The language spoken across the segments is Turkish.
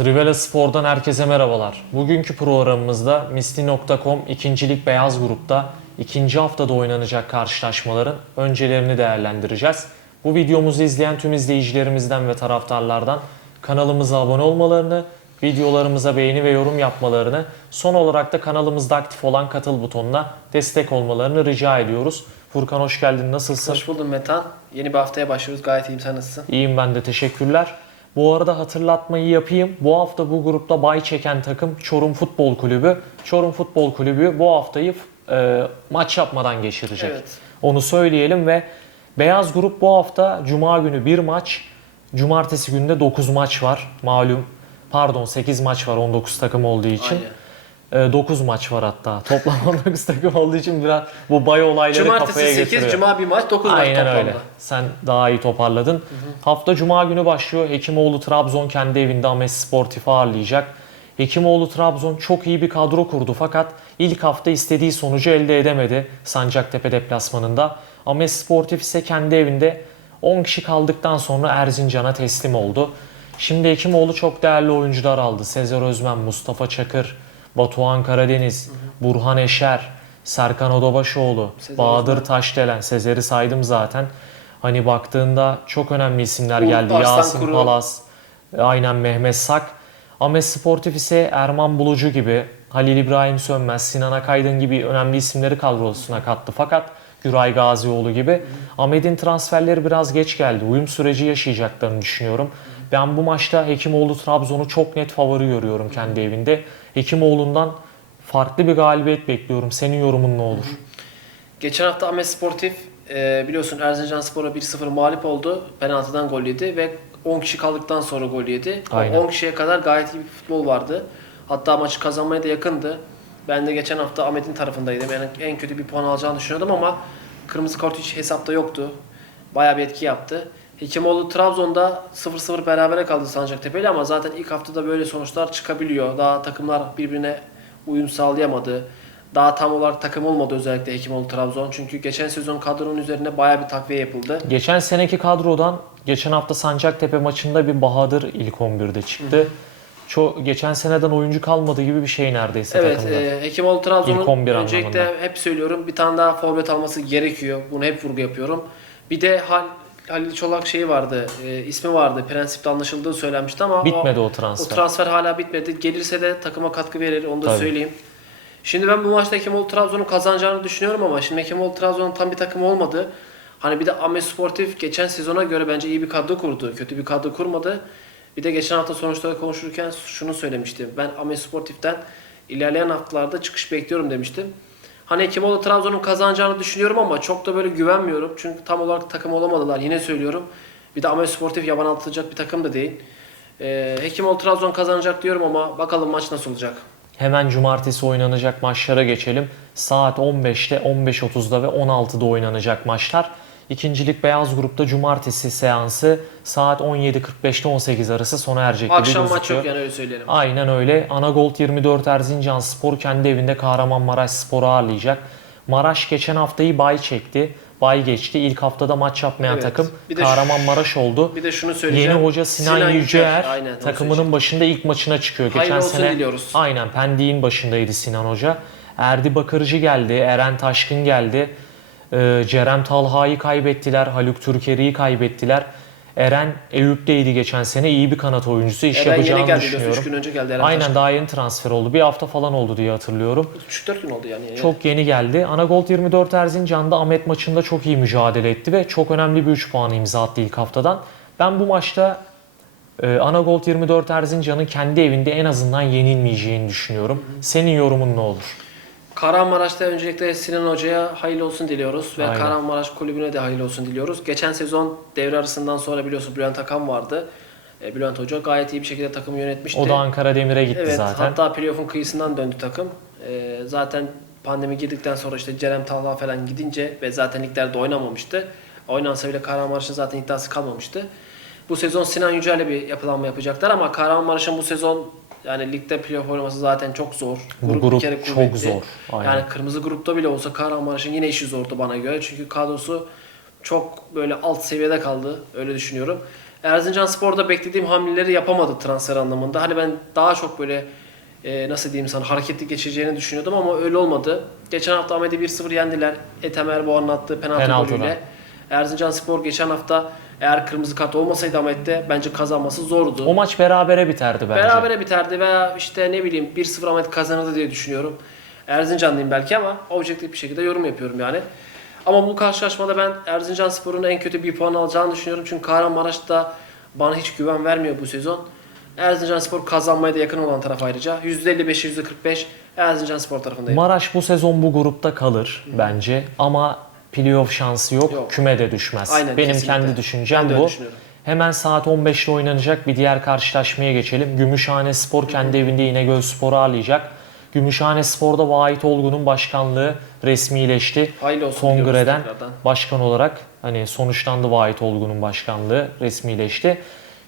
Trivela Spor'dan herkese merhabalar. Bugünkü programımızda Misli.com ikincilik beyaz grupta ikinci haftada oynanacak karşılaşmaların öncelerini değerlendireceğiz. Bu videomuzu izleyen tüm izleyicilerimizden ve taraftarlardan kanalımıza abone olmalarını, videolarımıza beğeni ve yorum yapmalarını, son olarak da kanalımızda aktif olan katıl butonuna destek olmalarını rica ediyoruz. Furkan hoş geldin, nasılsın? Hoş buldum Metan. Yeni bir haftaya başlıyoruz. Gayet iyiyim. Sen nasılsın? İyiyim ben de teşekkürler. Bu arada hatırlatmayı yapayım. Bu hafta bu grupta bay çeken takım Çorum Futbol Kulübü. Çorum Futbol Kulübü bu haftayı e, maç yapmadan geçirecek. Evet. Onu söyleyelim ve Beyaz Grup bu hafta Cuma günü bir maç, Cumartesi günü de 9 maç var malum. Pardon 8 maç var 19 takım olduğu için. Aynen. 9 maç var hatta. Toplam 19 takım olduğu için biraz bu bay olayları kafaya Cumartesi getiriyor. 8, Cuma bir maç, 9 maç Aynen toplamda. öyle. Sen daha iyi toparladın. Hafta Cuma günü başlıyor. Hekimoğlu Trabzon kendi evinde Ames Sportif'i ağırlayacak. Hekimoğlu Trabzon çok iyi bir kadro kurdu fakat ilk hafta istediği sonucu elde edemedi Sancaktepe deplasmanında. Ames Sportif ise kendi evinde 10 kişi kaldıktan sonra Erzincan'a teslim oldu. Şimdi Hekimoğlu çok değerli oyuncular aldı. Sezer Özmen, Mustafa Çakır, Batuhan Karadeniz, Burhan Eşer, Serkan Odabaşoğlu, Sezer Bahadır Özmen. Taşdelen, Sezer'i saydım zaten. Hani baktığında çok önemli isimler Umut geldi. Arslan Yasin Kuru. Palas, aynen Mehmet Sak. Ames Sportif ise Erman Bulucu gibi, Halil İbrahim Sönmez, Sinan Akaydın gibi önemli isimleri kadrosuna kattı. Fakat Güray Gazioğlu gibi Ahmet'in transferleri biraz geç geldi. Uyum süreci yaşayacaklarını düşünüyorum. Ben bu maçta Hekimoğlu Trabzon'u çok net favori görüyorum kendi evinde. Hekimoğlu'ndan farklı bir galibiyet bekliyorum. Senin yorumun ne olur? Geçen hafta Ahmet Sportif e, biliyorsun Erzincan Spor'a 1-0 mağlup oldu. Penaltıdan gol yedi ve 10 kişi kaldıktan sonra gol yedi. O Aynen. 10 kişiye kadar gayet iyi bir futbol vardı. Hatta maçı kazanmaya da yakındı. Ben de geçen hafta Ahmet'in tarafındaydım. Yani en kötü bir puan alacağını düşünüyordum ama kırmızı kart hiç hesapta yoktu. Bayağı bir etki yaptı. Hekimoğlu Trabzon'da 0-0 berabere kaldı Sancaktepe'yle ama zaten ilk haftada böyle sonuçlar çıkabiliyor. Daha takımlar birbirine uyum sağlayamadı. Daha tam olarak takım olmadı özellikle Hekimoğlu Trabzon. Çünkü geçen sezon kadronun üzerine bayağı bir takviye yapıldı. Geçen seneki kadrodan geçen hafta Sancaktepe maçında bir Bahadır ilk 11'de çıktı. Ço geçen seneden oyuncu kalmadı gibi bir şey neredeyse Evet, takımda. e, Hekimoğlu Trabzon'un İlk 11 öncelikle anlamında. hep söylüyorum bir tane daha forvet alması gerekiyor. Bunu hep vurgu yapıyorum. Bir de Hal, Halil Çolak şeyi vardı, e, ismi vardı. Prensipte anlaşıldığı söylenmişti ama Bitmedi o o transfer. transfer hala bitmedi. Gelirse de takıma katkı verir, onu da Tabii. söyleyeyim. Şimdi ben bu maçta Hekimoğlu Trabzon'un kazanacağını düşünüyorum ama şimdi Hekimoğlu Trabzon'un tam bir takım olmadı. Hani bir de Ahmet Sportif geçen sezona göre bence iyi bir kadro kurdu. Kötü bir kadro kurmadı. Bir de geçen hafta sonuçları konuşurken şunu söylemiştim. Ben Ahmet Sportif'ten ilerleyen haftalarda çıkış bekliyorum demiştim. Hani Hekimoğlu Trabzon'un kazanacağını düşünüyorum ama çok da böyle güvenmiyorum. Çünkü tam olarak takım olamadılar. Yine söylüyorum. Bir de Ahmet Sportif yaban atılacak bir takım da değil. Ee, Hekimoğlu Trabzon kazanacak diyorum ama bakalım maç nasıl olacak. Hemen cumartesi oynanacak maçlara geçelim. Saat 15'te, 15.30'da ve 16'da oynanacak maçlar. İkincilik beyaz grupta cumartesi seansı saat 17.45'te 18 arası sona erecek gibi Akşam maç yok yani öyle söyleyelim. Aynen öyle. Anagold 24 Erzincan Spor kendi evinde Kahramanmaraş Spor'u ağırlayacak. Maraş geçen haftayı bay çekti. Bay geçti. İlk haftada maç yapmayan Evet. takım Bir de Kahramanmaraş oldu. Bir de şunu söyleyeceğim. Yeni hoca Sinan, Yüceer Aynen, takımının başında ilk maçına çıkıyor. Hayırlı Geçen sene diliyoruz. aynen Pendik'in başındaydı Sinan Hoca. Erdi Bakırcı geldi, Eren Taşkın geldi. Ee, Cerem Talha'yı kaybettiler, Haluk Türkeri'yi kaybettiler. Eren Eyüp'teydi geçen sene. iyi bir kanat oyuncusu. İş Eren yapacağını yeni geldi biliyorsun. düşünüyorum. 3 gün önce geldi Eren Aynen Taşkın. daha yeni transfer oldu. Bir hafta falan oldu diye hatırlıyorum. 3-4 gün oldu yani. Çok yeni geldi. Anagold 24 Erzincan'da Ahmet maçında çok iyi mücadele etti ve çok önemli bir 3 puan imza attı ilk haftadan. Ben bu maçta e, Anagold 24 Erzincan'ın kendi evinde en azından yenilmeyeceğini düşünüyorum. Senin yorumun ne olur? Kahramanmaraş'ta öncelikle Sinan Hoca'ya hayırlı olsun diliyoruz ve Aynen. Kahramanmaraş kulübüne de hayırlı olsun diliyoruz. Geçen sezon devre arasından sonra biliyorsun Bülent Akan vardı. E, Bülent Hoca gayet iyi bir şekilde takımı yönetmişti. O da Ankara Demir'e gitti evet, zaten. hatta playoff'un kıyısından döndü takım. E, zaten pandemi girdikten sonra işte Cerem Talha falan gidince ve zaten liglerde oynamamıştı. Oynansa bile Kahramanmaraş'ın zaten iddiası kalmamıştı. Bu sezon Sinan Yücel'le bir yapılanma yapacaklar ama Kahramanmaraş'ın bu sezon yani ligde playoff oynaması zaten çok zor. Bir grup kere çok kuvvetli. zor. Aynen. Yani kırmızı grupta bile olsa Kahramanmaraş'ın yine işi zordu bana göre. Çünkü kadrosu çok böyle alt seviyede kaldı. Öyle düşünüyorum. Erzincan Spor'da beklediğim hamleleri yapamadı transfer anlamında. Hani ben daha çok böyle e, nasıl diyeyim sana hareketli geçeceğini düşünüyordum ama öyle olmadı. Geçen hafta Ahmet'i 1-0 yendiler. Ethem Erboğan'ın attığı penaltı Penaltıdan. golüyle. Erzincan Spor geçen hafta eğer kırmızı kart olmasaydı Ahmet'te bence kazanması zordu. O maç berabere biterdi bence. Berabere biterdi veya işte ne bileyim 1-0 Ahmet kazanırdı diye düşünüyorum. Erzincanlıyım belki ama objektif bir şekilde yorum yapıyorum yani. Ama bu karşılaşmada ben Erzincan Spor'un en kötü bir puan alacağını düşünüyorum. Çünkü Kahramanmaraş da bana hiç güven vermiyor bu sezon. Erzincan Spor kazanmaya da yakın olan taraf ayrıca. %55, %45 Erzincan Spor tarafındayım. Maraş bu sezon bu grupta kalır bence ama playoff şansı yok. Yok. Küme de düşmez. Aynen, Benim kesinlikle. kendi düşüncem Ben bu. Hemen saat 15'te oynanacak bir diğer karşılaşmaya geçelim. Gümüşhane Spor kendi evinde İnegöl Spor'u ağırlayacak. Gümüşhane Spor'da Vahit Olgun'un başkanlığı resmileşti. Hayırlı olsun Kongreden başkan olarak hani sonuçlandı Vahit Olgun'un başkanlığı resmileşti.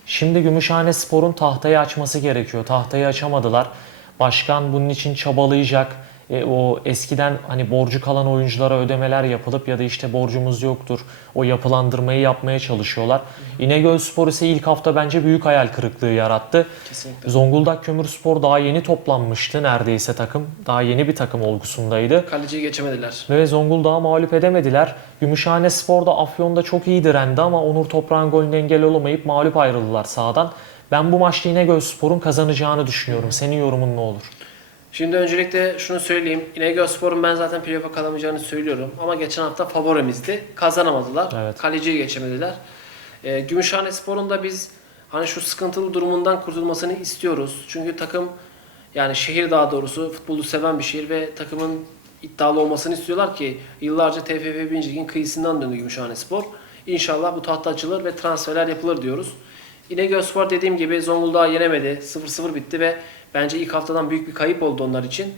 Şimdi Gümüşhane Spor'un tahtayı açması gerekiyor. Tahtayı açamadılar. Başkan bunun için çabalayacak. E, o eskiden hani borcu kalan oyunculara ödemeler yapılıp ya da işte borcumuz yoktur. O yapılandırmayı yapmaya çalışıyorlar. İnegöl Spor ise ilk hafta bence büyük hayal kırıklığı yarattı. Kesinlikle. Zonguldak Kömürspor daha yeni toplanmıştı neredeyse takım. Daha yeni bir takım olgusundaydı. Kaleciyi geçemediler. Ve Zonguldak'ı mağlup edemediler. Gümüşhane Spor da Afyon'da çok iyi direndi ama Onur Toprağ'ın golüne engel olamayıp mağlup ayrıldılar sahadan. Ben bu maçta İnegöl Spor'un kazanacağını düşünüyorum. Senin yorumun ne olur? Şimdi öncelikle şunu söyleyeyim. İnegöl Spor'un ben zaten playoff'a kalamayacağını söylüyorum. Ama geçen hafta favorimizdi. Kazanamadılar. Evet. Kaleciyi geçemediler. Ee, Gümüşhane Spor'un da biz hani şu sıkıntılı durumundan kurtulmasını istiyoruz. Çünkü takım yani şehir daha doğrusu futbolu seven bir şehir ve takımın iddialı olmasını istiyorlar ki yıllarca TFF 1. Lig'in kıyısından döndü Gümüşhane Spor. İnşallah bu tahta açılır ve transferler yapılır diyoruz. İnegöl Spor dediğim gibi Zonguldak'ı yenemedi. 0-0 bitti ve bence ilk haftadan büyük bir kayıp oldu onlar için.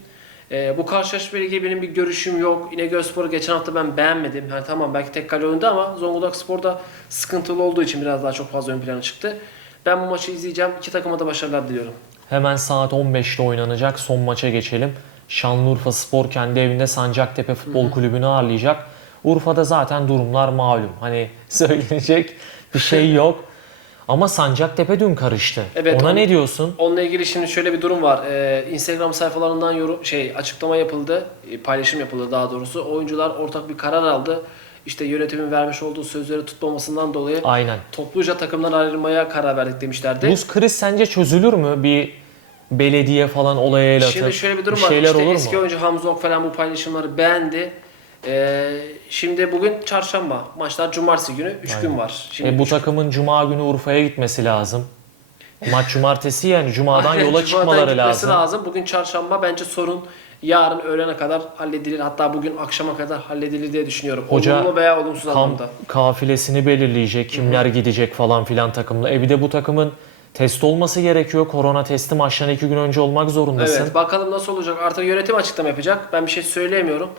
Ee, bu karşılaşma ilgili benim bir görüşüm yok. İnegöl Spor'u geçen hafta ben beğenmedim. Yani tamam belki tek kale oynadı ama Zonguldak Spor'da sıkıntılı olduğu için biraz daha çok fazla ön plana çıktı. Ben bu maçı izleyeceğim. İki takıma da başarılar diliyorum. Hemen saat 15'te oynanacak son maça geçelim. Şanlıurfa Spor kendi evinde Sancaktepe Futbol Kulübü'nü ağırlayacak. Urfa'da zaten durumlar malum. Hani söylenecek bir şey yok. Ama Sancaktepe dün karıştı. Evet, Ona onu- ne diyorsun? Onunla ilgili şimdi şöyle bir durum var. Ee, Instagram sayfalarından yorum şey açıklama yapıldı, e, paylaşım yapıldı daha doğrusu. Oyuncular ortak bir karar aldı. İşte yönetimin vermiş olduğu sözleri tutmamasından dolayı Aynen. topluca takımdan ayrılmaya karar verdik demişlerdi. Bu kriz sence çözülür mü? Bir belediye falan olaya el atıp Şimdi şöyle bir durum var. şeyler İşte olur eski mu? oyuncu Hamza Ok falan bu paylaşımları beğendi. Ee, şimdi bugün çarşamba. Maçlar cumartesi günü. 3 gün var. Şimdi E, bu üç- takımın cuma günü Urfa'ya gitmesi lazım. Maç cumartesi yani cumadan Aynen, yola Cuma'dan çıkmaları gitmesi lazım. Bugün çarşamba bence sorun yarın öğlene kadar halledilir. Hatta bugün akşama kadar halledilir diye düşünüyorum. Hoca Olumlu veya olumsuz Kamp anlamda. kafilesini belirleyecek, kimler gidecek falan filan takımla. E bir de bu takımın test olması gerekiyor. Korona testi maçtan iki gün önce olmak zorundasın. Evet bakalım nasıl olacak. Artık yönetim açıklama yapacak. Ben bir şey söyleyemiyorum.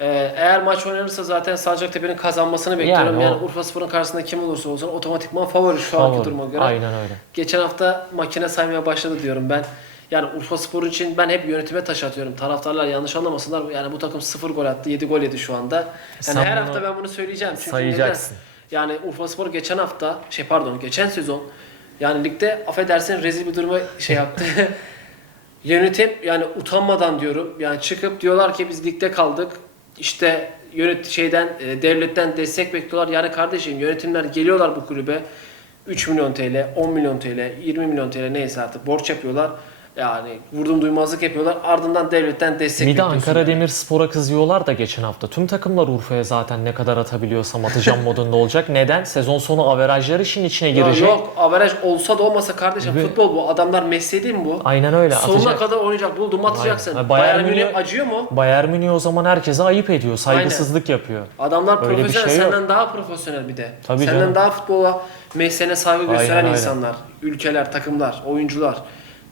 Ee, eğer maç oynanırsa zaten Sancaktepe'nin kazanmasını bekliyorum. o- Yani, Urfa Spor'un karşısında kim olursa olsun otomatikman favori şu anki Favori. duruma göre. Aynen öyle. Geçen hafta makine saymaya başladı diyorum ben. Yani Urfa Spor için ben hep yönetime taş atıyorum. Taraftarlar yanlış anlamasınlar. Yani bu takım 0 gol attı, 7 gol yedi şu anda. Yani Sen her hafta ben bunu söyleyeceğim. Çünkü sayacaksın. neden? Yani Urfa Spor geçen hafta, şey pardon geçen sezon yani ligde affedersin rezil bir duruma şey yaptı. Yönetim yani utanmadan diyorum. Yani çıkıp diyorlar ki biz ligde kaldık. İşte yönet şeyden e, devletten destek bekliyorlar. Yani kardeşim yönetimler geliyorlar bu kulübe. 3 milyon TL, 10 milyon TL, 20 milyon TL neyse artık borç yapıyorlar. Yani vurdum duymazlık yapıyorlar. Ardından devletten destek Bir de Ankara yani. Demirspor'a kızıyorlar da geçen hafta. Tüm takımlar Urfa'ya zaten ne kadar atabiliyorsam atacağım modunda olacak. Neden? Sezon sonu averajlar işin içine Ya girecek. yok averaj olsa da olmasa kardeşim Ve- futbol bu. Adamlar mesleği değil mi bu? Aynen öyle. Sonuna atacak. kadar oynayacak. Buldum atacaksın. Aynen. Bayern, Bayern Münih acıyor mu? Bayern Münih o zaman herkese ayıp ediyor. Saygısızlık yapıyor. Adamlar Öyle bir profesyonel, şey yok. senden daha profesyonel bir de. Tabii senden canım. daha futbola, mesleğine saygı Aynen gösteren öyle. insanlar, ülkeler, takımlar, oyuncular.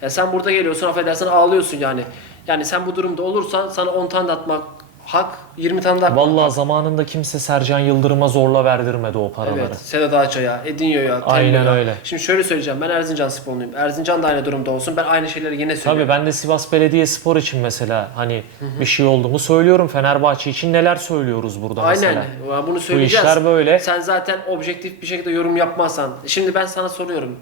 Ya sen burada geliyorsun affedersin ağlıyorsun yani. Yani sen bu durumda olursan sana 10 tane de atmak hak 20 tane daha. Vallahi zamanında kimse Sercan Yıldırım'a zorla verdirmedi o paraları. Evet, Sedat Ağaç'a, Edinho'ya, Aynen öyle. Şimdi şöyle söyleyeceğim. Ben Erzincan sporluyum. Erzincan da aynı durumda olsun. Ben aynı şeyleri yine Tabii söylüyorum. ben de Sivas Belediyespor için mesela hani bir şey oldu mu söylüyorum. Fenerbahçe için neler söylüyoruz burada Aynen. mesela. Ya Bunu Bu söyleyeceğiz. işler böyle. Sen zaten objektif bir şekilde yorum yapmazsan. Şimdi ben sana soruyorum.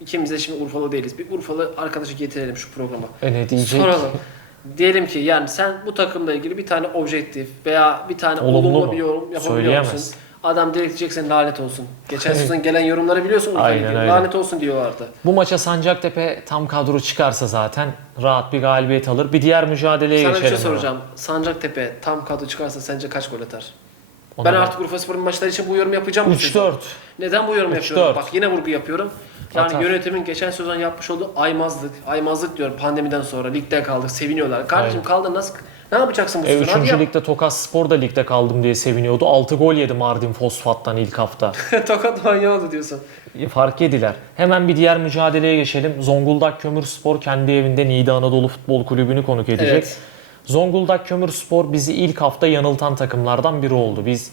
İkimiz de şimdi Urfalı değiliz. Bir Urfalı arkadaşı getirelim şu programa. E ne diyecek? Soralım. Diyelim ki yani sen bu takımla ilgili bir tane objektif veya bir tane Olumlu olumlu, bir yorum yapabiliyor musun? Adam direkt diyecek sen lanet olsun. Geçen sezon gelen yorumları biliyorsun Aynen ilgili. öyle. Lanet olsun diyorlardı. Bu maça Sancaktepe tam kadro çıkarsa zaten rahat bir galibiyet alır. Bir diğer mücadeleye Sana bir geçelim. şey hemen. soracağım. Sancaktepe tam kadro çıkarsa sence kaç gol atar? Ona ben bak. artık Urfaspor'un maçları için bu yorum yapacağım. bu sezon. 3-4. Neden bu yorum 3-4. yapıyorum? Bak yine vurgu yapıyorum. Yani Atar. yönetimin geçen sezon yapmış olduğu aymazlık, aymazlık diyorum pandemiden sonra ligde kaldık, seviniyorlar. Kardeşim Aynen. kaldın nasıl ne yapacaksın bu E, sezon? Hadi 3. yap. ligde Tokas Spor da ligde kaldım diye seviniyordu. 6 gol yedi Mardin Fosfat'tan ilk hafta. Tokat oldu diyorsun. E, Fark yediler. Hemen bir diğer mücadeleye geçelim. Zonguldak Kömürspor kendi evinde Niğde Anadolu Futbol Kulübü'nü konuk edecek. Evet. Zonguldak Kömürspor bizi ilk hafta yanıltan takımlardan biri oldu. Biz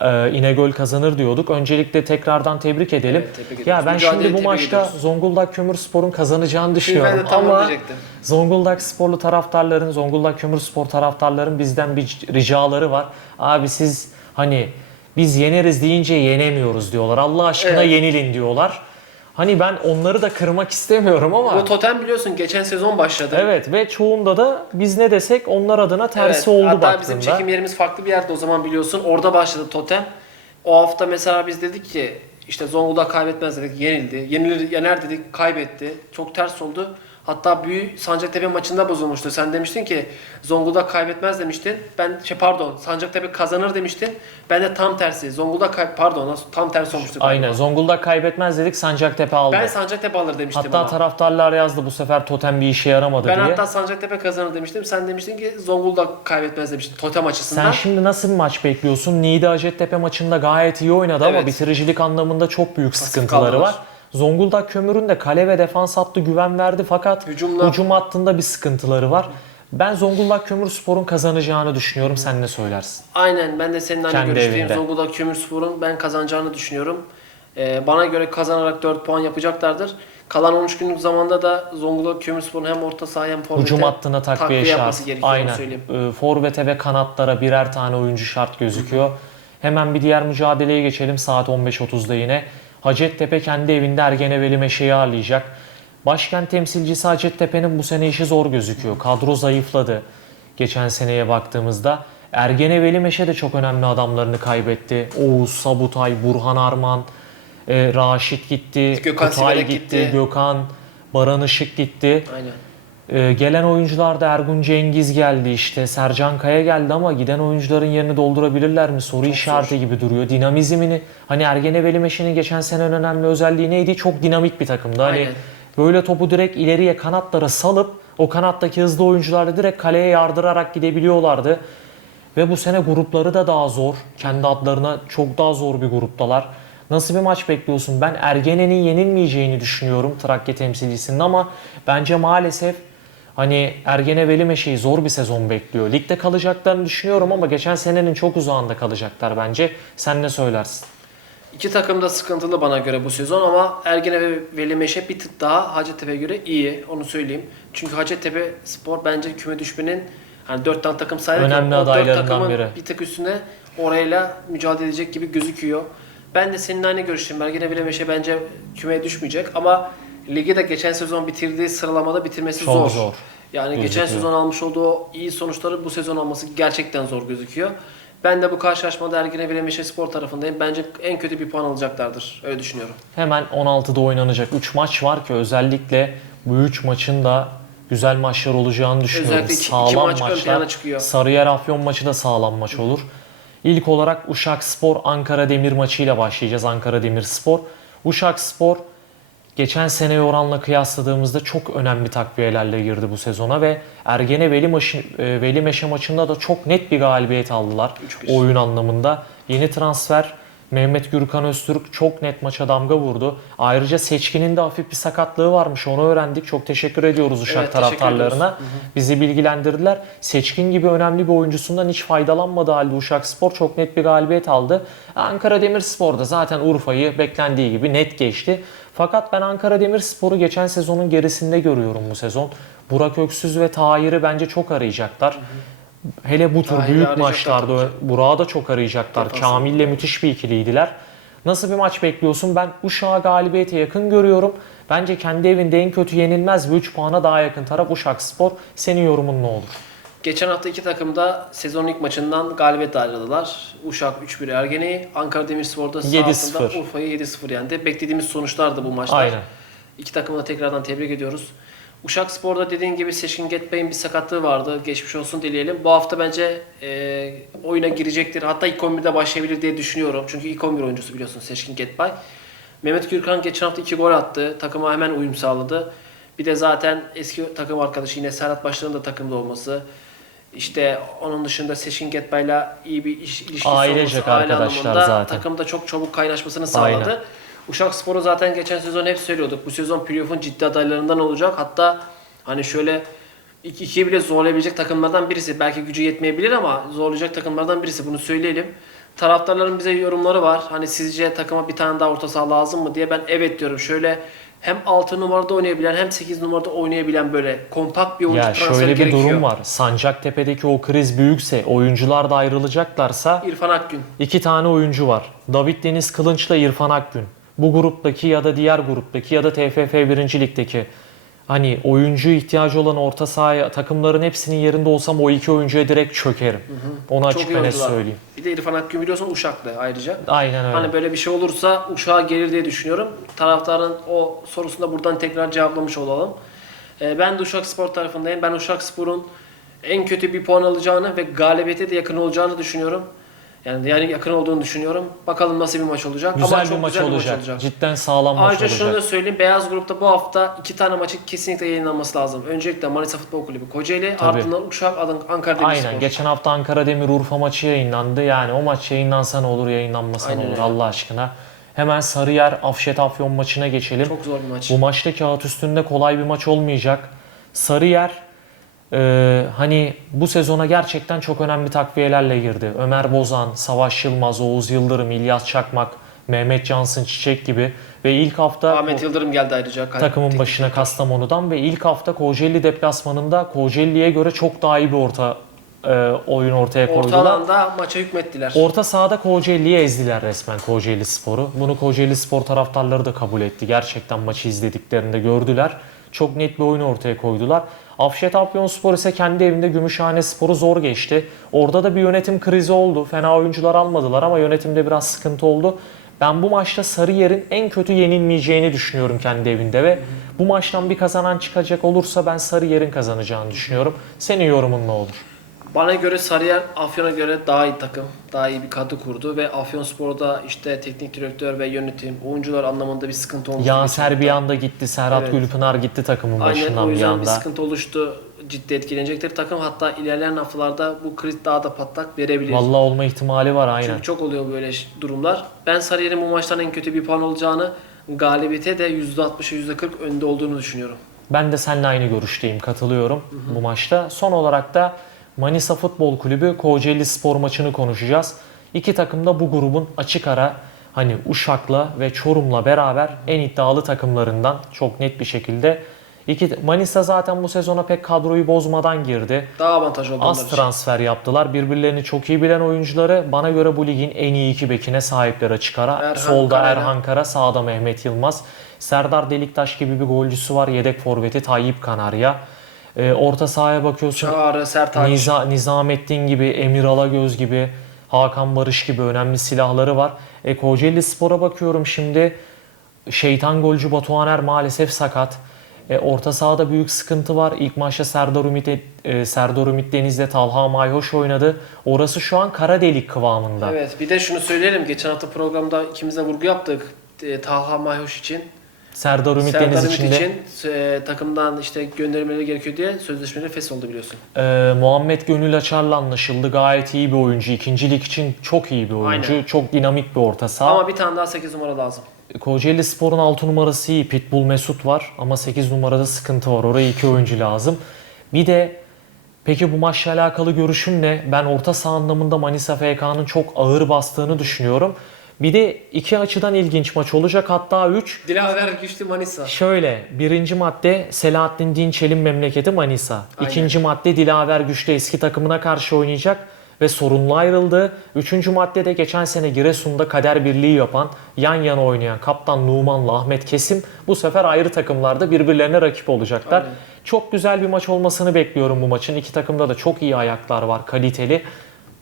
e, İnegöl kazanır diyorduk. Öncelikle tekrardan tebrik edelim. Evet, tebrik ya ben Mücadeleyi şimdi bu tebrik maçta ediyoruz. Zonguldak Kömürspor'un kazanacağını düşünüyorum. ben de tam onu Ama diyecektim. Zonguldak sporlu taraftarların, Zonguldak Kömürspor taraftarların bizden bir ricaları var. Abi siz hani biz yeneriz deyince yenemiyoruz diyorlar. Allah aşkına Evet. yenilin diyorlar. Hani ben onları da kırmak istemiyorum ama Bu totem biliyorsun geçen sezon başladı. evet ve çoğunda da biz ne desek onlar adına tersi Evet, oldu Hatta baktığında. bizim çekim yerimiz farklı bir yerde o zaman biliyorsun. Orada başladı totem. O hafta mesela biz dedik ki işte Zonguldak kaybetmez dedik. Yenildi. Yenilir, yener dedik. Kaybetti. Çok ters oldu. Hatta büyük Sancaktepe maçında bozulmuştu. Sen demiştin ki Zonguldak kaybetmez demiştin. Ben şey pardon Sancaktepe kazanır demiştin. Ben de tam tersi. Zonguldak kay pardon tam tersi olmuştu. galiba. Aynen Zonguldak kaybetmez dedik Sancaktepe aldı. Ben Sancaktepe alır demiştim hatta ama. taraftarlar yazdı bu sefer totem bir işe yaramadı Ben diye. hatta Sancaktepe kazanır demiştim. Sen demiştin ki Zonguldak kaybetmez demiştin totem açısından. Sen şimdi nasıl bir maç bekliyorsun? Niğde Hacettepe maçında gayet iyi oynadı ama Evet. bitiricilik anlamında çok büyük Pasif sıkıntıları kaldılar. var. Zonguldak Kömür'ün de kale ve defans hattı güven verdi fakat Hücumla- hücum hattında bir sıkıntıları var. Ben Zonguldak Kömürspor'un kazanacağını düşünüyorum. Sen ne söylersin? Aynen ben de senin aynı görüşteyim. Zonguldak Kömürspor'un ben kazanacağını düşünüyorum. Ee, bana göre kazanarak 4 puan yapacaklardır. Kalan 13 günlük zamanda da Zonguldak Kömürspor'un hem orta saha hem forvete Hücum hattına takviye, yapması şart. gerekiyor Aynen. söyleyeyim. Ee, Forvete ve kanatlara birer tane oyuncu şart gözüküyor. Hemen bir diğer mücadeleye geçelim saat 15.30'da yine. Hacettepe kendi evinde Ergeneveli Meşe'yi ağırlayacak. Başkent temsilcisi Hacettepe'nin bu sene işi zor gözüküyor. Kadro zayıfladı geçen seneye baktığımızda. Ergeneveli Meşe de çok önemli adamlarını kaybetti. Oğuz, Sabutay, Burhan Arman, e, Raşit gitti, Gökhan Kutay gitti, gitti. Gökhan, Baran Işık gitti. Aynen. Ee, gelen oyuncularda Ergun Cengiz geldi işte, Sercan Kaya geldi ama giden oyuncuların yerini doldurabilirler mi? Soru işareti gibi duruyor. Dinamizmini, hani Ergeneveli Meşe'nin geçen sene en önemli özelliği neydi? Çok dinamik bir takımdı. Hani Aynen. böyle topu direkt ileriye kanatlara salıp o kanattaki hızlı oyuncularla direkt kaleye yardırarak gidebiliyorlardı. Ve bu sene grupları da daha zor. Kendi adlarına çok daha zor bir gruptalar. Nasıl bir maç bekliyorsun? Ben Ergene'nin yenilmeyeceğini düşünüyorum Trakya temsilcisinin ama bence maalesef hani Ergene Velimeşe'yi zor bir sezon bekliyor. Ligde kalacaklarını düşünüyorum ama geçen senenin çok uzağında kalacaklar bence. Sen ne söylersin? İki takım da sıkıntılı bana göre bu sezon ama Ergene ve Veli Meşe bir tık daha Hacettepe'ye göre iyi. Onu söyleyeyim. Çünkü Hacettepe Spor bence küme düşmenin hani dört tane takım saydık Önemli adaylarından takımın biri. bir tık üstüne orayla mücadele edecek gibi gözüküyor. Ben de senin aynı görüşteyim. Ergene Veli Meşe bence kümeye düşmeyecek ama ligi de geçen sezon bitirdiği sıralamada bitirmesi Çok zor. zor. Yani geçen Gözüküyor. sezon almış olduğu o iyi sonuçları bu sezon alması gerçekten zor gözüküyor. Ben de bu karşılaşmada Ergene Veli Meşe Spor tarafındayım. Bence en kötü bir puan alacaklardır. Öyle düşünüyorum. Hemen 16'da oynanacak 3 maç var ki özellikle bu 3 maçın da güzel maçlar olacağını düşünüyorum. Özellikle iki- iki sağlam maç ön maçlar. çıkıyor. Sarıyer Afyon maçı da sağlam maç olur. İlk olarak Uşak Spor Ankara Demir maçıyla başlayacağız. Ankara Demir Spor. Uşak Spor geçen seneye oranla kıyasladığımızda çok önemli takviyelerle girdi bu sezona ve Ergene Veli, maçı, e, Veli Meşe maçında da çok net bir galibiyet aldılar 3-1. oyun anlamında. Yeni transfer Mehmet Gürkan Öztürk çok net maça damga vurdu. Ayrıca Seçkin'in de hafif bir sakatlığı varmış. Onu öğrendik. Çok teşekkür ediyoruz Uşak Evet, taraftarlarına. Bizi bilgilendirdiler. Seçkin gibi önemli bir oyuncusundan hiç faydalanmadı halde Uşak Spor çok net bir galibiyet aldı. Ankara Demirspor da zaten Urfa'yı beklendiği gibi net geçti. Fakat ben Ankara Demirspor'u geçen sezonun gerisinde görüyorum bu sezon. Burak Öksüz ve Tahir'i bence çok arayacaklar. Hele bu tür büyük maçlarda. Burak'ı da çok arayacaklar. Kamil'le müthiş bir ikiliydiler. Nasıl bir maç bekliyorsun? Ben Uşak'ı galibiyete yakın görüyorum. Bence kendi evinde en kötü yenilmez ve 3 puana daha yakın taraf Uşak Spor. Senin yorumun ne olur? Geçen hafta iki takım da sezonun ilk maçından galibiyet ayrıldılar. Uşak 3-1 Ergene'yi, Ankara Demirspor'da sağ 7-0. altında Urfa'yı 7-0 yendi. Beklediğimiz sonuçlardı bu maçlar. Aynen. İki takımı da tekrardan tebrik ediyoruz. Uşak Spor'da dediğin gibi Seçkin Getbey'in bir sakatlığı vardı. Geçmiş olsun dileyelim. Bu hafta bence e, oyuna girecektir. Hatta ilk 11'de başlayabilir diye düşünüyorum. Çünkü ilk 11 oyuncusu biliyorsun Seçkin Getbay. Mehmet Gürkan geçen hafta 2 gol attı. Takıma hemen uyum sağladı. Bir de zaten eski takım arkadaşı yine Serhat Başlar'ın da takımda olması. İşte onun dışında Seçkin Getbay'la iyi bir iş, ilişkisi Ailecek olması, aile arkadaşlar anlamında zaten. takımda çok çabuk kaynaşmasını sağladı. Aynen. Uşak Spor'u zaten geçen sezon hep söylüyorduk. Bu sezon playoff'un ciddi adaylarından olacak. Hatta hani şöyle iki, ikiye bile zorlayabilecek takımlardan birisi. Belki gücü yetmeyebilir ama zorlayacak takımlardan birisi. Bunu söyleyelim. Taraftarların bize yorumları var. Hani sizce takıma bir tane daha orta saha lazım mı diye ben evet diyorum. Şöyle hem 6 numarada oynayabilen hem 8 numarada oynayabilen böyle kompakt bir oyuncu Ya transferi şöyle bir gerekiyor. durum var. Sancaktepe'deki o kriz büyükse, oyuncular da ayrılacaklarsa İrfan Akgün. iki tane oyuncu var. David Deniz Kılınç'la İrfan Akgün. Bu gruptaki ya da diğer gruptaki ya da TFF 1. Lig'deki hani oyuncu ihtiyacı olan orta sahaya takımların hepsinin yerinde olsam o iki oyuncuya direkt çökerim. Onu Çok açık iyi ve net söyleyeyim. Bir de İrfan Akgün biliyorsun Uşaklı ayrıca. Aynen öyle. Hani böyle bir şey olursa Uşak'a gelir diye düşünüyorum. Taraftarın o sorusunu da buradan tekrar cevaplamış olalım. Ee, ben de Uşak Spor tarafındayım. Ben Uşak Spor'un en kötü bir puan alacağını ve galibiyete de yakın olacağını düşünüyorum. Yani yani yakın olduğunu düşünüyorum. Bakalım nasıl bir maç olacak. güzel Ama bir çok maç, güzel bir olacak. Cidden sağlam maç Ayrıca şunu da olacak. söyleyeyim. Beyaz Grup'ta bu hafta iki tane maçın kesinlikle yayınlanması lazım. Öncelikle Manisa Futbol Kulübü Kocaeli, Tabii. ardından Uşak Adın Ankara Demirspor. Aynen. Geçen hafta Ankara Demir Urfa maçı yayınlandı. Yani o maç yayınlansa ne olur, yayınlanmasa ne Aynen olur öyle. Allah aşkına. Hemen Sarıyer Afşet Afyon maçına geçelim. Çok zor bir maç. Bu maçta kağıt üstünde kolay bir maç olmayacak. Sarıyer e, hani bu sezona gerçekten çok önemli takviyelerle girdi. Ömer Bozan, Savaş Yılmaz, Oğuz Yıldırım, İlyas Çakmak, Mehmet Cansın Çiçek gibi ve ilk hafta Ahmet Yıldırım geldi ayrıca. takımın başına. Kastamonu'dan ve ilk hafta Kocaeli deplasmanında Kocaeli'ye göre çok daha iyi bir orta e, oyun ortaya Orta koydular. alanda maça hükmettiler. Orta sahada Kocaeli'yi ezdiler resmen Kocaeli Spor'u. Bunu Kocaeli Spor taraftarları da kabul etti. Gerçekten maçı izlediklerinde gördüler. Çok net bir oyun ortaya koydular. Afşet Afyonspor ise kendi evinde Gümüşhane Spor'u zor geçti. Orada da bir yönetim krizi oldu. Fena oyuncular almadılar ama yönetimde biraz sıkıntı oldu. Ben bu maçta Sarıyer'in en kötü yenilmeyeceğini düşünüyorum kendi evinde ve bu maçtan bir kazanan çıkacak olursa ben Sarıyer'in kazanacağını düşünüyorum. Senin yorumun ne olur? Bana göre Sarıyer Afyon'a göre daha iyi takım. Daha iyi bir kadro kurdu ve Afyonspor'da işte teknik direktör ve yönetim, oyuncular anlamında bir sıkıntı olmuş. Yaser bir anda gitti, Serhat Evet. Gülpınar gitti takımın Aynen o başından bir yüzden bir anda. sıkıntı oluştu. Ciddi etkilenecektir takım. Hatta ilerleyen haftalarda bu kriz daha da patlak verebilir. Vallahi olma ihtimali var aynen. Çünkü çok oluyor böyle durumlar. Ben Sarıyer'in bu maçtan en kötü bir puan olacağını, galibiyete de %60'a %40 önde olduğunu düşünüyorum. Ben de seninle aynı görüşteyim, katılıyorum bu maçta. Son olarak da Manisa Futbol Kulübü Kocaeli Spor maçını konuşacağız. İki takım da bu grubun açık ara hani Uşak'la ve Çorum'la beraber en iddialı takımlarından çok net bir şekilde. İki, Manisa zaten bu sezona pek kadroyu bozmadan girdi. Daha avantajlı oldu Az için. transfer yaptılar. Birbirlerini çok iyi bilen oyuncuları. Bana göre bu ligin en iyi iki bekine sahipler açık ara. Erhan Solda Karayla. Erhan Kara, sağda Mehmet Yılmaz. Serdar Deliktaş gibi bir golcüsü var. Yedek forveti Tayyip Kanarya. Ee, orta sahaya bakıyorsun. Çağrı, Sertaç. Niza, Nizamettin gibi, Emir Alagöz gibi, Hakan Barış gibi önemli silahları var. E, Kocaeli Spor'a bakıyorum şimdi. Şeytan golcü Batuhaner maalesef sakat. E, orta sahada büyük sıkıntı var. İlk maçta Serdar Ümit, e, Serdar Ümit Deniz'de Talha Mayhoş oynadı. Orası şu an kara delik kıvamında. Evet bir de şunu söyleyelim. Geçen hafta programda ikimiz de vurgu yaptık. E, Talha Mayhoş için. Serdar Ümit Serdar Deniz Ümit için de için e, takımdan işte gönderilmeleri gerekiyor diye sözleşmeleri fesholdu biliyorsun. Ee, Muhammed Gönül Açar'la anlaşıldı. Gayet iyi bir oyuncu. İkinci lig için çok iyi bir oyuncu. Aynen. Çok dinamik bir orta saha. Ama bir tane daha 8 numara lazım. Kocaeli Spor'un 6 numarası iyi. Pitbull Mesut var ama 8 numarada sıkıntı var. Oraya iki oyuncu lazım. Bir de peki bu maçla alakalı görüşün ne? Ben orta saha anlamında Manisa FK'nın çok ağır bastığını düşünüyorum. Bir de iki açıdan ilginç maç olacak. Hatta 3. Dilaver Güçlü Manisa. Şöyle birinci madde Selahattin Dinçel'in memleketi Manisa. Aynen. İkinci madde Dilaver Güçlü eski takımına karşı oynayacak ve sorunlu ayrıldı. Üçüncü maddede geçen sene Giresun'da kader birliği yapan, yan yana oynayan kaptan Numan'la Ahmet Kesim bu sefer ayrı takımlarda birbirlerine rakip olacaklar. Aynen. Çok güzel bir maç olmasını bekliyorum bu maçın. İki takımda da çok iyi ayaklar var, kaliteli.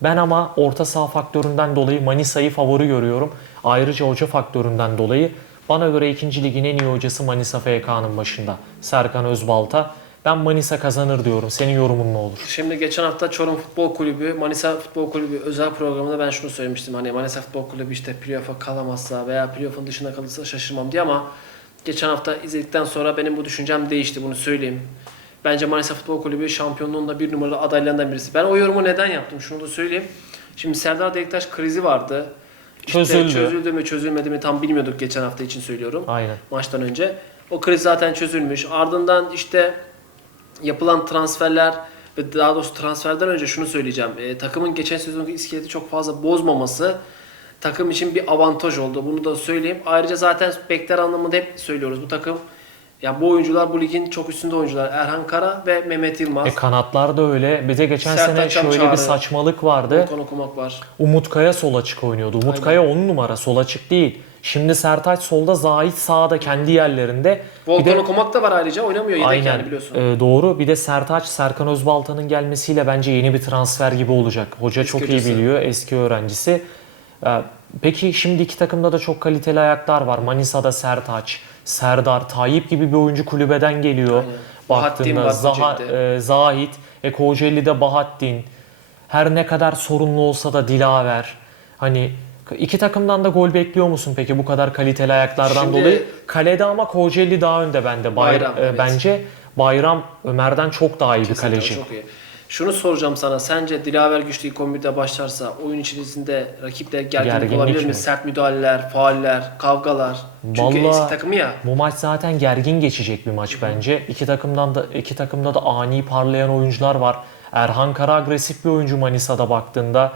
Ben ama orta saha faktöründen dolayı Manisa'yı favori görüyorum. Ayrıca hoca faktöründen dolayı bana göre ikinci ligin en iyi hocası Manisa FK'nın başında. Serkan Özbalta. Ben Manisa kazanır diyorum. Senin yorumun ne olur? Şimdi geçen hafta Çorum Futbol Kulübü, Manisa Futbol Kulübü özel programında ben şunu söylemiştim. Hani Manisa Futbol Kulübü işte playoff'a kalamazsa veya playoff'un dışında kalırsa şaşırmam diye ama geçen hafta izledikten sonra benim bu düşüncem değişti bunu söyleyeyim. Bence Manisa Futbol Kulübü şampiyonluğunda bir numaralı adaylarından birisi. Ben o yorumu neden yaptım? Şunu da söyleyeyim. Şimdi Serdar Deliktaş krizi vardı. İşte Çözüldü. çözüldü mü çözülmedi mi tam bilmiyorduk geçen hafta için söylüyorum Aynen. maçtan önce. O kriz zaten çözülmüş. Ardından işte yapılan transferler ve daha doğrusu transferden önce şunu söyleyeceğim. E, takımın geçen sezonki iskeleti çok fazla bozmaması takım için bir avantaj oldu. Bunu da söyleyeyim. Ayrıca zaten bekler anlamında hep söylüyoruz. Bu takım yani bu oyuncular bu ligin çok üstünde oyuncular. Erhan Kara ve Mehmet Yılmaz. E kanatlar da öyle. Bir de geçen Sertaç sene şöyle Çağrı. bir saçmalık vardı. Volkan okumak var. Umut Kaya sol açık oynuyordu. Umut Aynen. Kaya 10 numara sol açık değil. Şimdi Sertaç solda, Zahit sağda kendi yerlerinde. Volkan de okumak da var ayrıca. Oynamıyor yedek Aynen. yani biliyorsun. Ee, doğru. Bir de Sertaç, Serkan Özbalta'nın gelmesiyle bence yeni bir transfer gibi olacak. Hoca Eski çok iyi hocası. biliyor. Eski öğrencisi. Ee, peki şimdi iki takımda da çok kaliteli ayaklar var. Manisa'da Sertaç, Serdar, Tayyip gibi bir oyuncu kulübeden geliyor. Aynen. Bahattin Baktığında Zaha, e, Zahit, e, Kocaeli'de Bahattin. Her ne kadar sorunlu olsa da Dilaver. Hani iki takımdan da gol bekliyor musun peki bu kadar kaliteli ayaklardan Şimdi- dolayı? Kalede ama Kocaeli daha önde bende. Bayram, Bayram, e, evet. Bence Bayram Ömer'den çok daha iyi bir Kesinlikle, kaleci. Çok iyi. Şunu soracağım sana. Sence Dilaver Güçlü ilk 11'de başlarsa oyun içerisinde rakiple gerginlik, Gerginlik olabilir mi? mi? Sert müdahaleler, fauller, kavgalar. Çünkü Vallahi- eski takımı ya. Bu maç zaten gergin geçecek bir maç bence. İki takımdan da iki takımda da ani parlayan oyuncular var. Erhan Kara agresif bir oyuncu Manisa'da baktığında.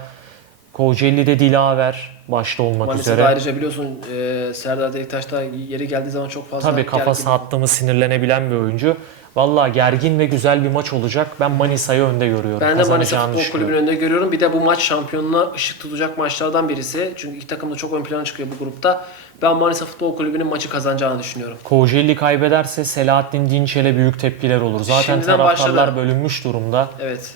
Kocaeli'de Dilaver başta olmak Manisa'da üzere. ayrıca biliyorsun e, Serdar Deliktaş da yeri geldiği zaman çok fazla Tabii kafası gergin. attı mı sinirlenebilen bir oyuncu. Vallahi gergin ve güzel bir maç olacak. Ben Manisa'yı önde görüyorum. Ben de Manisa Futbol. Kulübü'nün önünde görüyorum. Bir de bu maç şampiyonluğa ışık tutacak maçlardan birisi. Çünkü iki takım da çok ön plana çıkıyor bu grupta. Ben Manisa Futbol Kulübü'nün maçı kazanacağını düşünüyorum. Kocaeli kaybederse Selahattin Dinçel'e büyük tepkiler olur. Zaten Şimdiden taraftarlar başladı. bölünmüş durumda. Evet.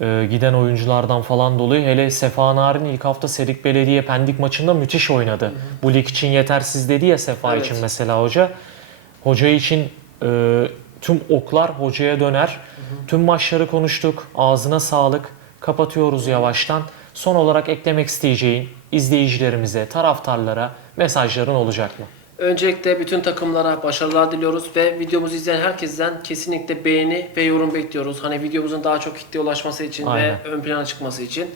Ee, giden oyunculardan falan dolayı. Hele Sefa Narin ilk hafta Serik Belediye Pendik maçında müthiş oynadı. Bu lig için yetersiz dedi ya Sefa Evet. için mesela hoca. Hoca için e, tüm oklar hocaya döner. Tüm maçları konuştuk. Ağzına sağlık. Kapatıyoruz yavaştan. Son olarak eklemek isteyeceğin izleyicilerimize, taraftarlara mesajların olacak mı? Öncelikle bütün takımlara başarılar diliyoruz ve videomuzu izleyen herkesten kesinlikle beğeni ve yorum bekliyoruz. Hani videomuzun daha çok kitleye ulaşması için Aynen. ve ön plana çıkması için.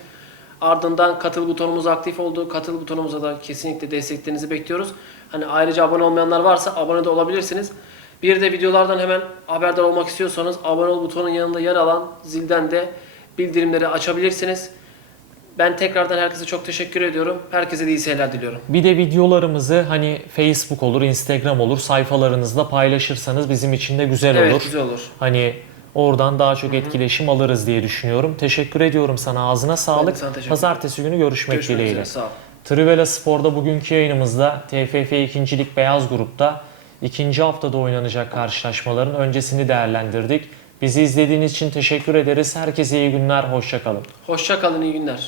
Ardından katıl butonumuz aktif oldu. Katıl butonumuza da kesinlikle desteklerinizi bekliyoruz. Hani ayrıca abone olmayanlar varsa abone de olabilirsiniz. Bir de videolardan hemen haberdar olmak istiyorsanız abone ol butonun yanında yer alan zilden de bildirimleri açabilirsiniz. Ben tekrardan herkese çok teşekkür ediyorum. Herkese de iyi seyirler diliyorum. Bir de videolarımızı hani Facebook olur, Instagram olur sayfalarınızda paylaşırsanız bizim için de güzel Evet olur. güzel olur. Hani oradan daha çok etkileşim alırız diye düşünüyorum. Teşekkür ediyorum sana. Ağzına sağlık. sana teşekkür Pazartesi günü görüşmek, Görüşmek dileğiyle. üzere. Sağ ol. Trivela Spor'da bugünkü yayınımızda TFF 2. Lig Beyaz Grup'ta ikinci haftada oynanacak karşılaşmaların öncesini değerlendirdik. Bizi izlediğiniz için teşekkür ederiz. Herkese iyi günler, hoşçakalın. Hoşça kalın, iyi günler.